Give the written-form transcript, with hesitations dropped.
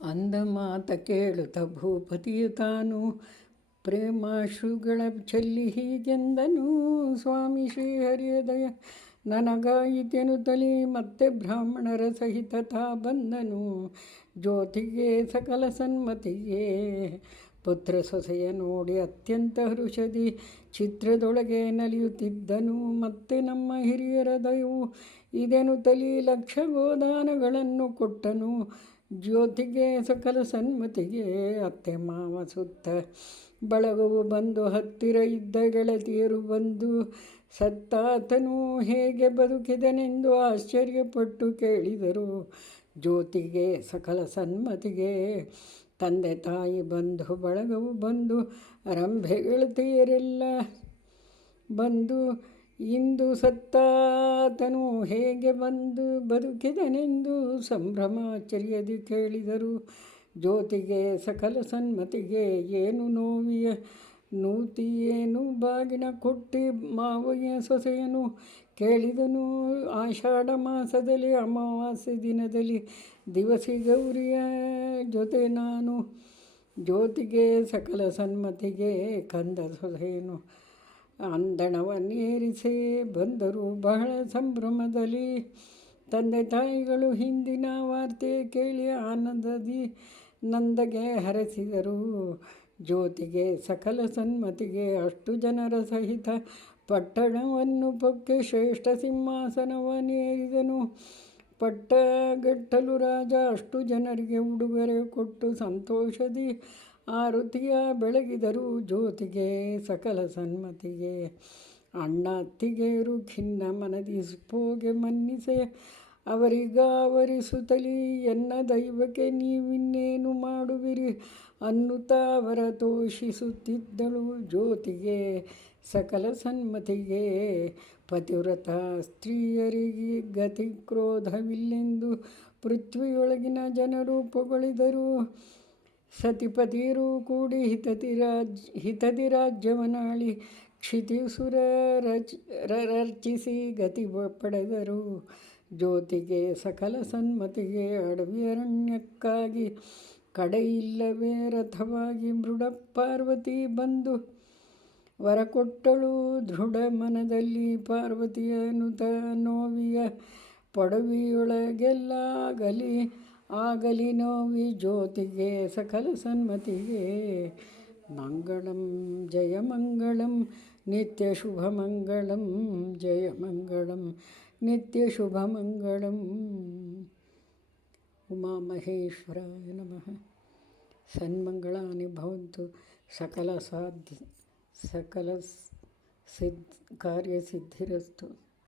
ಅಂದ ಮಾತ ಕೇಳುತ್ತ ಭೂಪತಿಯು ತಾನು ಪ್ರೇಮಾಶ್ರುಗಳ ಚೆಲ್ಲಿ ಹೀಗೆಂದನು. ಸ್ವಾಮಿ ಶ್ರೀಹರಿಯ ದಯ ನನಗಾಯಿತೆನುತ್ತಲೇ ಮತ್ತೆ ಬ್ರಾಹ್ಮಣರ ಸಹಿತ ತಾ ಬಂದನು. ಜ್ಯೋತಿಗೆ ಸಕಲ ಸನ್ಮತಿಗೆ ಪುತ್ರ ಸೊಸೆಯ ನೋಡಿ ಅತ್ಯಂತ ಹರುಷದಿ ಚಿತ್ರದೊಳಗೆ ನಲಿಯುತ್ತಿದ್ದನು. ಮತ್ತೆ ನಮ್ಮ ಹಿರಿಯರ ದಯವು ಇದೆನುತ್ತಲೇ ಲಕ್ಷ ಗೋದಾನಗಳನ್ನು ಕೊಟ್ಟನು. ಜ್ಯೋತಿಗೆ ಸಕಲ ಸನ್ಮತಿಗೆ ಅತ್ತೆ ಮಾವ ಸುತ್ತ ಬಳಗವು ಬಂದು ಹತ್ತಿರ ಇದ್ದ ಗೆಳತಿಯರು ಬಂದು ಸತ್ತಾತನು ಹೇಗೆ ಬದುಕಿದನೆಂದು ಆಶ್ಚರ್ಯಪಟ್ಟು ಕೇಳಿದರು. ಜ್ಯೋತಿಗೆ ಸಕಲ ಸನ್ಮತಿಗೆ ತಂದೆ ತಾಯಿ ಬಂಧು ಬಳಗವು ಬಂದು ರಂಭೆ ಗೆಳತಿಯರೆಲ್ಲ ಬಂದು ಇಂದು ಸತ್ತಾತನು ಹೇಗೆ ಬಂದು ಬದುಕಿದನೆಂದು ಸಂಭ್ರಮಾಶ್ಚರ್ಯದಿ ಕೇಳಿದರು. ಜ್ಯೋತಿಗೆ ಸಕಲ ಸನ್ಮತಿಗೆ ಏನು ನೋವಿಯ ನೂತಿಯೇನು ಬಾಗಿನ ಕೊಟ್ಟಿ ಮಾವಯ್ಯ ಸೊಸೆಯನು ಕೇಳಿದನು. ಆಷಾಢ ಮಾಸದಲ್ಲಿ ಅಮಾವಾಸ್ಯೆ ದಿನದಲ್ಲಿ ದಿವಸಿ ಗೌರಿಯ ಜೊತೆ ನಾನು. ಜ್ಯೋತಿಗೆ ಸಕಲ ಸನ್ಮತಿಗೆ ಕಂದ ಸೊಸೆಯನು ಅಂದಣವನ್ನೇರಿಸೇ ಬಂದರು ಬಹಳ ಸಂಭ್ರಮದಲ್ಲಿ. ತಂದೆ ತಾಯಿಗಳು ಹಿಂದಿನ ವಾರ್ತೆ ಕೇಳಿ ಆನಂದದಿ ನಂದಗೆ ಹರಸಿದರು. ಜ್ಯೋತಿಗೆ ಸಕಲ ಸನ್ಮತಿಗೆ ಅಷ್ಟು ಜನರ ಸಹಿತ ಪಟ್ಟಣವನ್ನು ಪೊಕ್ಕೆ ಶ್ರೇಷ್ಠ ಸಿಂಹಾಸನವನ್ನೇರಿದನು. ಪಟ್ಟಗಟ್ಟಲು ರಾಜ ಅಷ್ಟು ಜನರಿಗೆ ಉಡುಗೊರೆ ಕೊಟ್ಟು ಸಂತೋಷದಿ ಆರತಿಯ ಬೆಳಗಿದರು. ಜ್ಯೋತಿಗೆ ಸಕಲ ಸನ್ಮತಿಗೆ ಅಣ್ಣ ಅತ್ತಿಗೆಯರು ಖಿನ್ನ ಮನದಿ ಪೋಗೆ ಮನ್ನಿಸೆ ಅವರಿಗಾವರಿಸುತ್ತಲೀ ಎನ್ನ ದೈವಕ್ಕೆ ನೀವಿನ್ನೇನು ಮಾಡುವಿರಿ ಅನ್ನುತ್ತಾ ಅವರ ತೋಷಿಸುತ್ತಿದ್ದಳು. ಜ್ಯೋತಿಗೆ ಸಕಲ ಸನ್ಮತಿಗೆ ಪತಿವ್ರತ ಸ್ತ್ರೀಯರಿಗೆ ಗತಿ ಕ್ರೋಧವಿಲ್ಲೆಂದು ಪೃಥ್ವಿಯೊಳಗಿನ ಜನರು ಪೊಗಳಿದರು. ಸತಿಪತಿಯರು ಕೂಡಿ ಹಿತದಿ ರಾಜ್ಯವನಾಳಿ ಕ್ಷಿತಿಸುರರರ್ಚಿಸಿ ಗತಿ ಪಡೆದರು. ಜ್ಯೋತಿಗೆ ಸಕಲ ಸನ್ಮತಿಗೆ ಅಡವಿ ಅರಣ್ಯಕ್ಕಾಗಿ ಕಡೆಯಿಲ್ಲವೇ ರಥವಾಗಿ ಮೃಡ ಪಾರ್ವತಿ ಬಂದು ವರ ಕೊಟ್ಟಳು. ದೃಢ ಮನದಲ್ಲಿ ಪಾರ್ವತಿಯನುತ ನೋವಿಯ ಪೊಡವಿಯೊಳಗೆಲ್ಲ ಆಗಲಿ ನೋವಿ. ಜ್ಯೋತಿಗೆ ಸಕಲ ಸನ್ಮತಿಗೆ ಮಂಗಳಂ ಜಯ ಮಂಗಳಂ ನಿತ್ಯ ಶುಭ ಮಂಗಳಂ ಜಯ ಮಂಗಳಂ ನಿತ್ಯ ಶುಭ ಮಂಗಳಂ. ಉಮಾಮಹೇಶ್ವರಾಯ ನಮಃ. ಸನ್ಮಂಗಳಾನಿ ಭವಂತು. ಸಕಲ ಕಾರ್ಯಸಿದ್ಧಿರಸ್ತು.